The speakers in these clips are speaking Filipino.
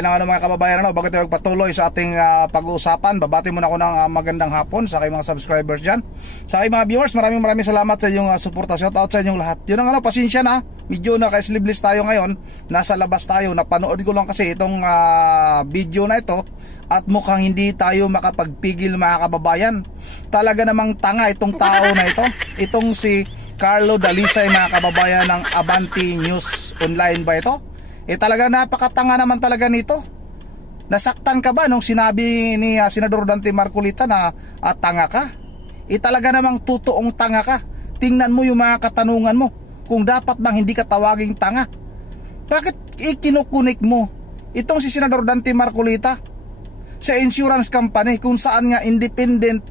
Kailangan ng mga kababayan, bago tayo magpatuloy sa ating pag-uusapan, babati muna ako ng magandang hapon sa aking mga subscribers dyan. Sa aking mga viewers, maraming salamat sa inyong suporta. Shout out sa inyong lahat. Yun ang pasensya na, medyo naka-sleeveless tayo ngayon. Nasa labas tayo, napanood ko lang kasi itong video na ito at mukhang hindi tayo makapagpigil mga kababayan. Talaga namang tanga itong tao na ito. Itong si Carlo Dalisay mga kababayan ng Abante News Online ba ito? Talaga napakatanga naman talaga nito. Nasaktan ka ba nung sinabi ni Senador Dante Marcolita na tanga ka? Talaga namang totoong tanga ka. Tingnan mo yung mga katanungan mo, kung dapat bang hindi ka tawaging tanga. Bakit ikinukunik mo itong si Senador Dante Marcolita sa insurance company kung saan nga independent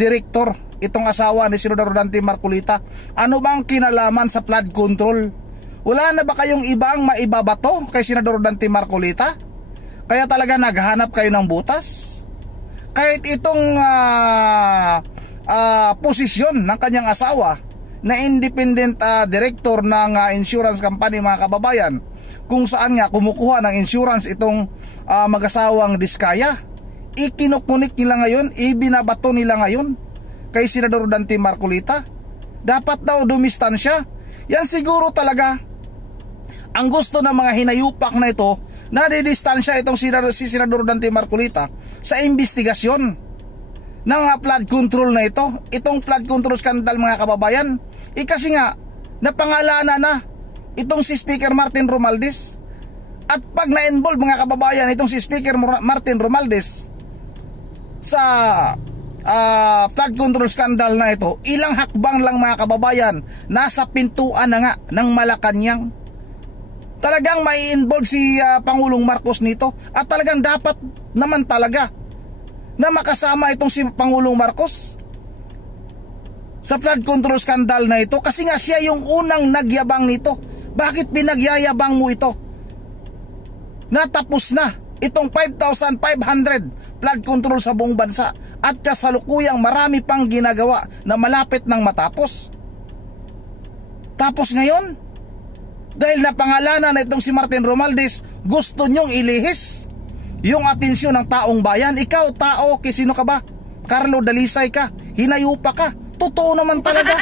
director itong asawa ni Senador Dante Marcolita? Ano bang kinalaman sa flood control? Wala na ba kayong ibang maibabato kay Senador Dante Marcolita? Kaya talaga naghahanap kayo ng butas? Kahit itong posisyon ng kanyang asawa na independent director ng insurance company mga kababayan, kung saan nga kumukuha ng insurance itong mag-asawang Diskaya, ikinukunik nila ngayon, ibinabato nila ngayon kay Senador Dante Marcolita. Dapat daw dumistansya. Yan siguro talaga ang gusto ng mga hinayupak na ito, na didistansya itong si Senador Dante Marcolita sa investigasyon ng flood control na ito. Itong flood control scandal mga kababayan, kasi nga napangalanan na itong si Speaker Martin Romualdez. At pag na-involve mga kababayan itong si Speaker Martin Romualdez sa flood control scandal na ito, ilang hakbang lang mga kababayan, nasa pintuan na nga ng Malacanang. Talagang may involve si Pangulong Marcos nito, at talagang dapat naman talaga na makasama itong si Pangulong Marcos sa flood control scandal na ito, kasi nga siya yung unang nagyabang nito. Bakit pinagyayabang mo ito? Natapos na itong 5,500 flood control sa buong bansa, at kasalukuyang marami pang ginagawa na malapit nang matapos. Tapos ngayon, dahil napangalanan na itong si Martin Romualdez, gusto nyong ilihis yung atensyon ng taong bayan. Ikaw tao, sino ka ba? Carlo Dalisay ka, hinayupa ka. Totoo naman talaga.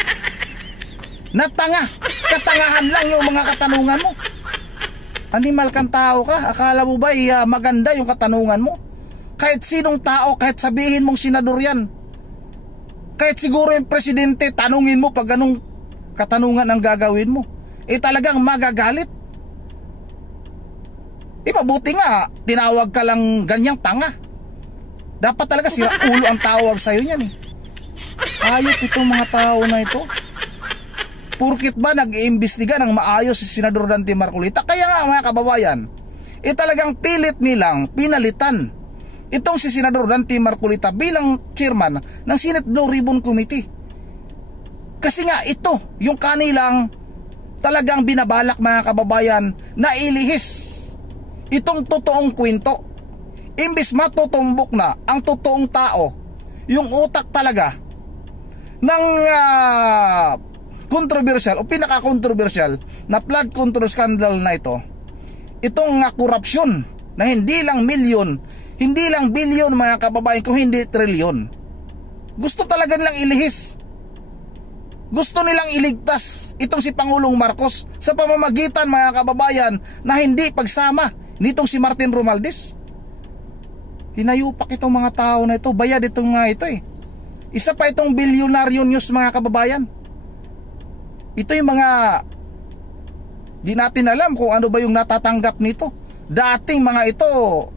Natanga, katangahan lang yung mga katanungan mo. Animal kang tao ka. Akala mo ba maganda yung katanungan mo? Kahit sinong tao, kahit sabihin mong senador yan, kahit siguro yung presidente, tanungin mo pag anong katanungan ang gagawin mo, talagang magagalit. Mabuti nga tinawag ka lang ganyang tanga. Dapat talaga sira ulo ang tawag sa'yo niyan. Ayop itong mga tao na ito. Purkit ba nag-iimbestiga ng maayos si Senador Dante Marcolita? Kaya nga mga kababayan, talagang pilit nilang pinalitan itong si Senador Dante Marcolita bilang chairman ng Senate Blue Ribbon Committee. Kasi nga ito yung kanilang talagang binabalak mga kababayan, na ilihis itong totoong kwento. Imbis matutumbok na ang totoong tao, yung utak talaga ng controversial o pinaka-controversial na flood control scandal na ito, itong korupsyon na hindi lang milyon, hindi lang bilyon mga kababayan, kung hindi trilyon. Gusto talaga nilang ilihis. Gusto nilang iligtas itong si Pangulong Marcos sa pamamagitan mga kababayan na hindi pagsama nitong si Martin Romualdez. Hinayupak itong mga tao na ito. Bayad itong ito Isa pa itong bilyonaryo news mga kababayan. Ito yung mga di natin alam kung ano ba yung natatanggap nito. Dating mga ito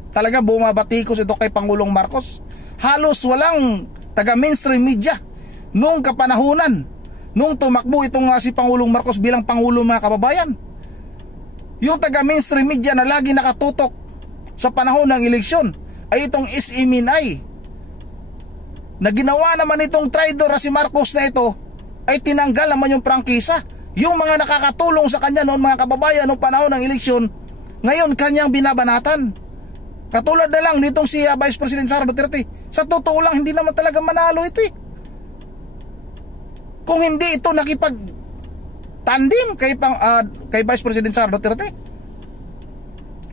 talaga bumabatikos ito kay Pangulong Marcos. Halos walang taga mainstream media nung kapanahunan nung tumakbo itong si Pangulong Marcos bilang Pangulo mga kababayan. Yung taga mainstream media na lagi nakatutok sa panahon ng eleksyon ay itong SMNI, na ginawa naman itong traidor na si Marcos na ito, ay tinanggal naman yung prangkisa. Yung mga nakakatulong sa kanya noon mga kababayan noong panahon ng eleksyon, ngayon kanyang binabanatan. Katulad na lang nitong si Vice President Sara Duterte. Sa totoo lang hindi naman talaga manalo ito kung hindi ito nakipag-tandem kay Vice President Sara Duterte.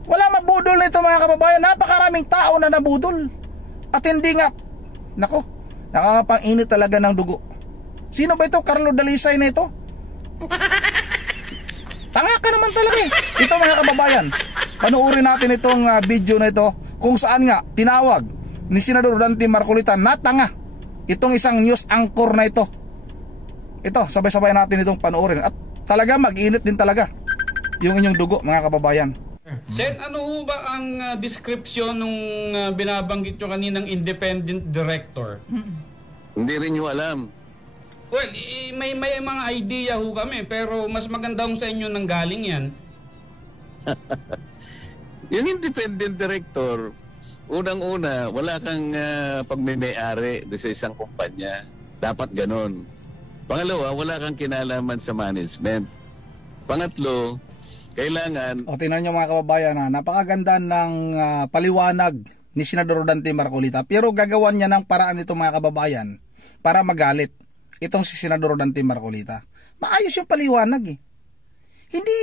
Wala mabudol nito mga kababayan. Napakaraming tao na nabudol. At hindi nga, nako, nakakapanginit talaga ng dugo. Sino ba ito? Carlo Dalisay na ito? Tanga ka naman talaga eh. Ito mga kababayan, panuorin natin itong video na ito kung saan nga tinawag ni Senador Dante Marcolita na tanga itong isang news anchor na ito. Ito, sabay-sabay natin itong panuorin. At talaga mag-init din talaga yung inyong dugo mga kababayan. Sen, ano ho ba ang description nung binabanggit nyo kaninang independent director? Hindi rin nyo alam. Well, may mga idea ho kami, pero mas maganda ho sa inyo nang galing yan. Yung independent director, unang-una, wala kang pagmimay-ari sa isang kumpanya. Dapat ganon. Pangalawa, wala kang kinalaman sa management. Pangatlo, kailangan... O, tingnan nyo mga kababayan, napakaganda ng paliwanag ni Senador Dante Marcolita, pero gagawan niya ng paraan ito mga kababayan para magalit itong si Senador Dante Marcolita. Maayos yung paliwanag eh.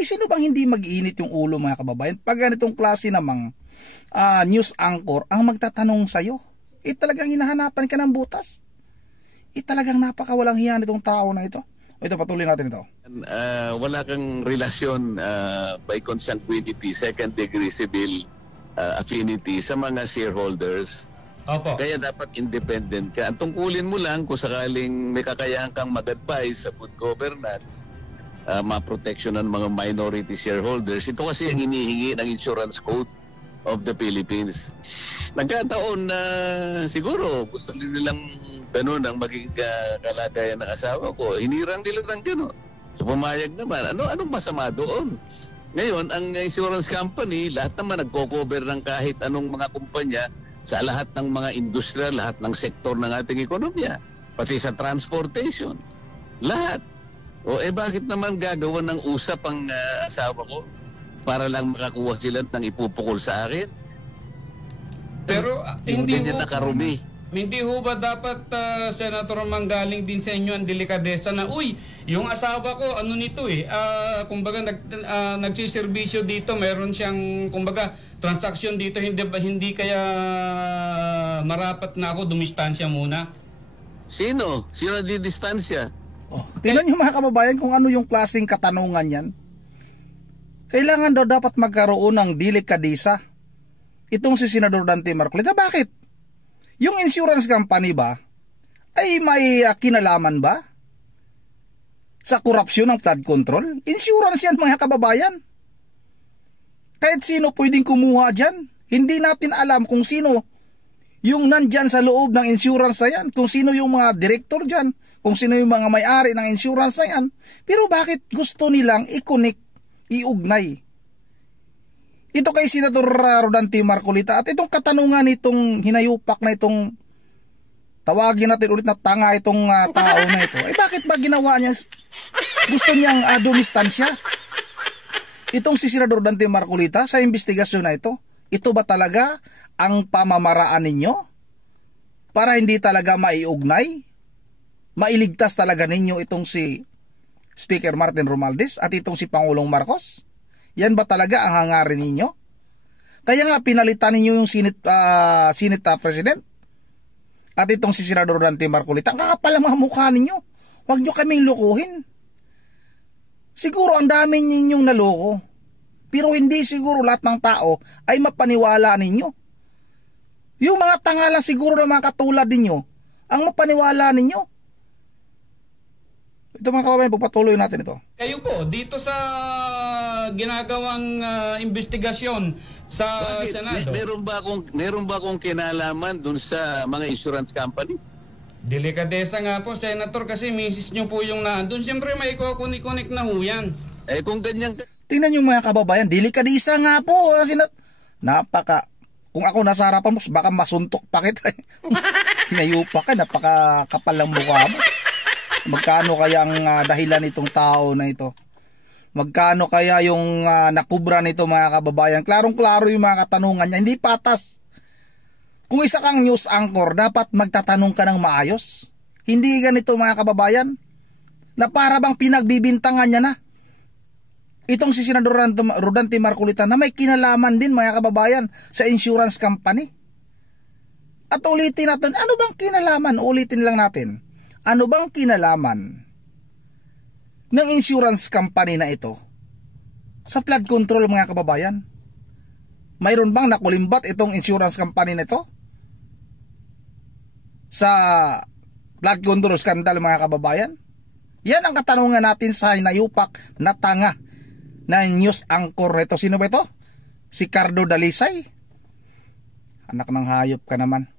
Sino bang hindi mag-iinit yung ulo mga kababayan pag ganitong klase namang news anchor ang magtatanong sa'yo? Talagang hinahanapan ka ng butas. Talagang napakawalang hiya nitong tao na ito. Ito, patuloy natin ito. Wala kang relasyon by consanguinity, second degree civil affinity sa mga shareholders. Opo. Kaya dapat independent ka. Ang tungkulin mo lang kung sakaling may kakayahan kang mag-advise sa good governance, ma-protection ng mga minority shareholders. Ito kasi ang hinihingi ng Insurance Code of the Philippines. Nagkataon na siguro gusto nilang ganun ang maging kalagayan ng asawa ko. Hinirang nila ng ganun. So pumayag naman. Anong masama doon? Ngayon, ang insurance company, lahat naman nagko-cover ng kahit anong mga kumpanya sa lahat ng mga industriya, lahat ng sektor ng ating ekonomiya, pati sa transportation. Lahat. Bakit naman gagawa ng usap ang asawa ko para lang makakuha sila ng ipupukol sa akin? Pero hindi ho ba dapat, Senator, manggaling din sa inyo ang delikadesa na, yung asawa ko, ano nito kumbaga nagsiservisyo dito, meron siyang, kumbaga, transaksyon dito, hindi kaya marapat na ako dumistansya muna? Sino di distansya? Tingnan nyo mga kababayan kung ano yung klaseng katanungan yan. Kailangan daw dapat magkaroon ng delikadesa itong si Senador Dante Marcolita. Bakit? Yung insurance company ba ay may kinalaman ba sa korupsyon ng flood control? Insurance yan mga kababayan. Kahit sino pwedeng kumuha dyan. Hindi natin alam kung sino yung nandyan sa loob ng insurance na yan, kung sino yung mga director dyan, kung sino yung mga may-ari ng insurance na yan. Pero bakit gusto nilang i-connect, iugnay ito kay Senador Dante Marcolita? At itong katanungan itong hinayupak na itong, tawagin natin ulit na tanga itong tao na ito, bakit ba ginawa niya? Gusto niyang dumistansya itong si Senador Dante Marcolita sa investigasyon na ito. Ito ba talaga ang pamamaraan ninyo para hindi talaga maiugnay, mailigtas talaga ninyo itong si Speaker Martin Romualdez at itong si Pangulong Marcos? Yan ba talaga ang hangarin ninyo? Kaya nga pinalitan ninyo yung Senate President at itong si Senador Dante Marcolita. Ang kakapal ang mga mukha ninyo. Huwag nyo kaming lukuhin. Siguro ang dami ninyong naloko, pero hindi siguro lahat ng tao ay mapaniwala ninyo. Yung mga tanga lang siguro na mga katulad ninyo ang mapaniwala ninyo. Ito mga kababayan, pagpatuloy natin ito. Kayo po, dito sa ginagawang investigasyon sa Senado. Meron ba akong kinalaman dun sa mga insurance companies? Delikadesa nga po, Senator, kasi misis nyo po yung naandun. Siyempre may kukunik-kunik na ho yan. Kung ganyan... Tingnan nyo mga kababayan, delikadesa nga po. Kung ako nasa harapan mo, baka masuntok pa kita. Hinayupa ka, napakakapal ng mukha mo. Magkano kaya ang dahilan nitong tao na ito? Magkano kaya yung nakubra nito mga kababayan? Klarong-klaro yung mga katanungan niya. Hindi patas. Kung isa kang news anchor, dapat magtatanong ka ng maayos. Hindi ganito mga kababayan. Na para bang pinagbibintangan niya na. itong si Senador Rodante Marcolita na may kinalaman din mga kababayan sa insurance company. At ulitin natin, ano bang kinalaman? Ulitin lang natin. Ano bang kinalaman ng insurance company na ito sa flood control mga kababayan? Mayroon bang nakulimbat itong insurance company na ito sa flood control scandal mga kababayan? Yan ang katanungan natin sa hinayupak na tanga na news anchor nito. Sino ba ito? Si Cardo Dalisay. Anak ng hayop ka naman.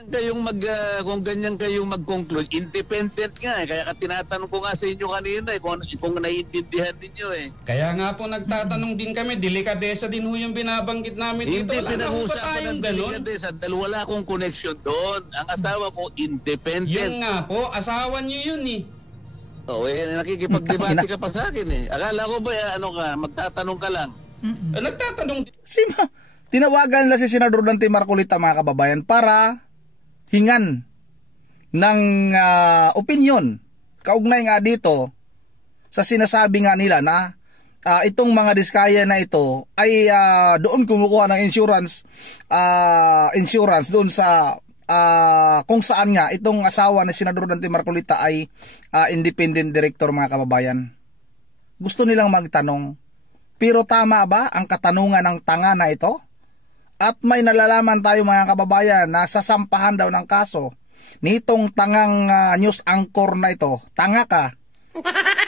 Kung ganyan kayong mag-conclude, independent nga eh. Kaya tinatanong ko nga sa inyo kanina eh, kung naiintindihan ninyo eh. Kaya nga po nagtatanong din kami, delikadesa din ho yung binabanggit namin dito. Hindi pinag-uusapan ng delikadesa dahil wala akong connection doon. Ang asawa ko, independent. Yun nga po, asawa niyo yun eh. Oh, nakikipag-debate ka pa sa akin eh. Akala ko ba, magtatanong ka lang. Nagtatanong din. Tinawagan nila si Senador Rodante Marcolita mga kababayan para hingan ng opinion kaugnay nga dito sa sinasabi nga nila na itong mga diskaya na ito ay doon kumukuha ng insurance doon sa kung saan nga itong asawa ni Senador Rodante Marcolita ay independent director mga kababayan. Gusto nilang magtanong, pero tama ba ang katanungan ng tanga na ito? At may nalalaman tayo mga kababayan na sasampahan daw ng kaso nitong tangang news anchor na ito. Tanga ka.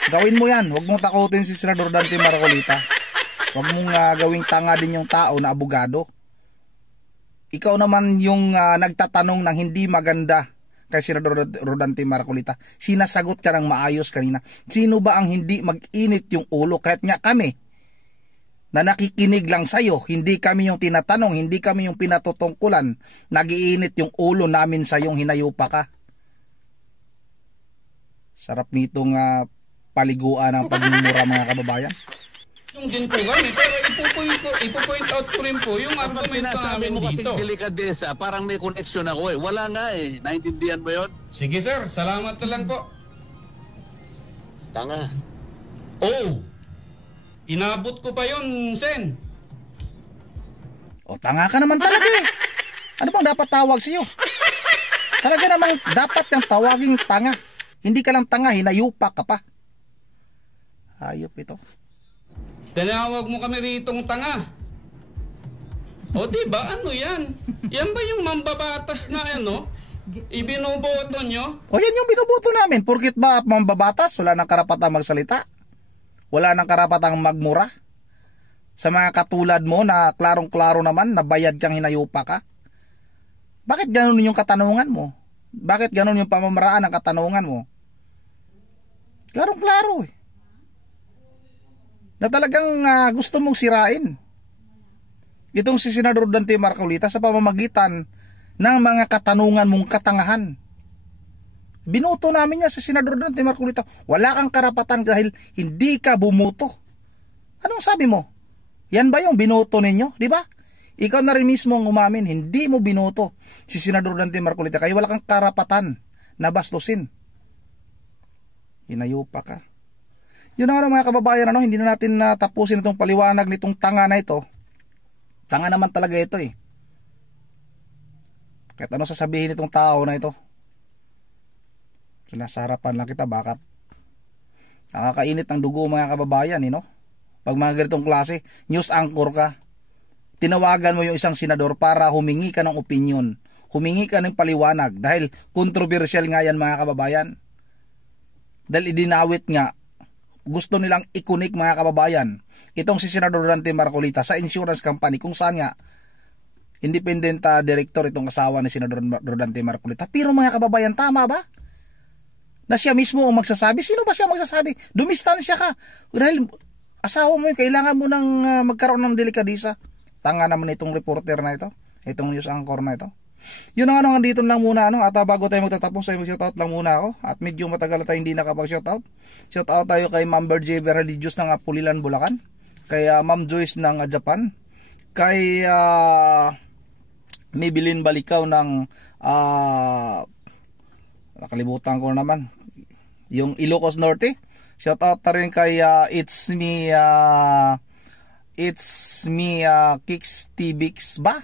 Gawin mo yan. Huwag mong takutin si Senador Rodante Marcolita. Huwag mong gawing tanga din yung tao na abogado. Ikaw naman yung nagtatanong ng hindi maganda kay Senador Rodante Marcolita. Sinasagot ka ng maayos kanina. Sino ba ang hindi mag-init yung ulo? Kahit nga kami na nakikinig lang sa'yo, hindi kami yung tinatanong, hindi kami yung pinatutungkulan, nagiinit yung ulo namin sa yung hinayupa ka. Sarap nitong paliguan ng pagmumura mga kababayan. Yung din po kami, pero ipo-point out ko rin po yung argumento namin mo dito. Kasi delikadesa, parang may connection ako eh. Wala nga eh. Naintindihan mo yun? Sige sir, salamat na lang po. Tanga. Oh! Inabot ko pa yun, Sen. O tanga ka naman talaga eh. Ano bang dapat tawag sa'yo? Talaga namang dapat yung tawaging tanga. Hindi ka lang tanga, hinayupa ka pa. Hayop ito. Tinawag mo kami ritong tanga. O diba, ano yan? Yan ba yung mambabatas na ibinoboto nyo? O yan yung binoboto namin. Porkit ba mambabatas, wala nang karapatang magsalita? Wala nang karapatang magmura? Sa mga katulad mo na klarong-klaro naman, na bayad kang hinayupa ka? Bakit ganun yung katanungan mo? Bakit ganun yung pamamaraan ng katanungan mo? Klarong-klaro eh. Na talagang gusto mong sirain itong si Senador Rodante Marcolita sa pamamagitan ng mga katanungan mong katangahan. Binoto namin niya si Senador Rodante Marcolita. Wala kang karapatan dahil hindi ka bumuto. Anong sabi mo? Yan ba yung binoto ninyo? Di ba? Ikaw na rin mismo ang umamin, hindi mo binoto si Senador Rodante Marcolita kaya wala kang karapatan na bastusin. Hinayupa ka. Yun na nga mga kababayan, hindi na natin tapusin itong paliwanag nitong tanga na ito. Tanga naman talaga ito eh. Kahit ano sasabihin nitong tao na ito. So, nasa harapan lang kita, bakit? Nakakainit ng dugo mga kababayan, Pag mga ganitong klase, news anchor ka, tinawagan mo yung isang senador para humingi ka ng opinion, humingi ka ng paliwanag dahil controversial nga yan mga kababayan. Dahil idinawit nga, gusto nilang ikunik mga kababayan itong si Senador Rodante Marcolita sa insurance company kung saan nga independent director itong asawa ni Senador Rodante Marcolita. Pero mga kababayan, tama ba? Na siya mismo ang magsasabi? Sino ba siya magsasabi? Dumistansya ka. Dahil asawa mo yun, kailangan mo nang magkaroon ng delikadesa. Tanga naman itong reporter na ito, itong news anchor na ito. Yun ang dito lang muna at bago tayo magtatapos ay mag-shoutout lang muna ako at medyo matagal tayo hindi nakapag-shoutout. Shoutout tayo kay Ma'am Berje Religious ng Pulilan, Bulacan, kay Ma'am Joyce ng Japan, kay Maybelline Balikaw ng nakalimutan ko naman yung Ilocos Norte. Shout out na rin kay It's Me Kicks Tbix ba?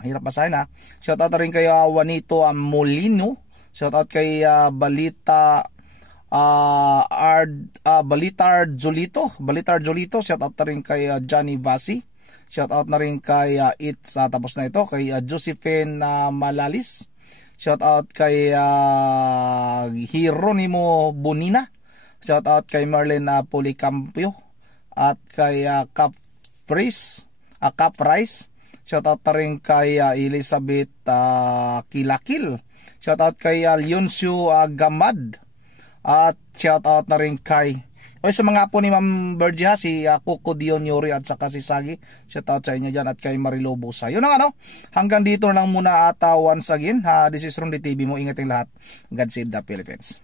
Hirap basahin ha. Shout out na rin kay Juanito Molino. Shout out kay Balitar Jolito. Shout out na rin kay Johnny Vasi. Shout out na rin kay tapos na ito kay Josephine Malalis. Shout out kay Hieronimo Bonina. Shout out kay Marlene Policampio at kay Caprice. Shout out na rin kay Elizabeth Kilakil. Shout out kay Leoncio Gamad. At shout out na rin kay sa mga po ni Ma'am Bergie si Coco Dion Yuri at saka si Sagi. Shout out sa inyo dyan at kay Marilo Busa. Yun ang hanggang dito na lang muna at once again, this is Rondy TV mo. Ingat yung lahat. God save the Philippines.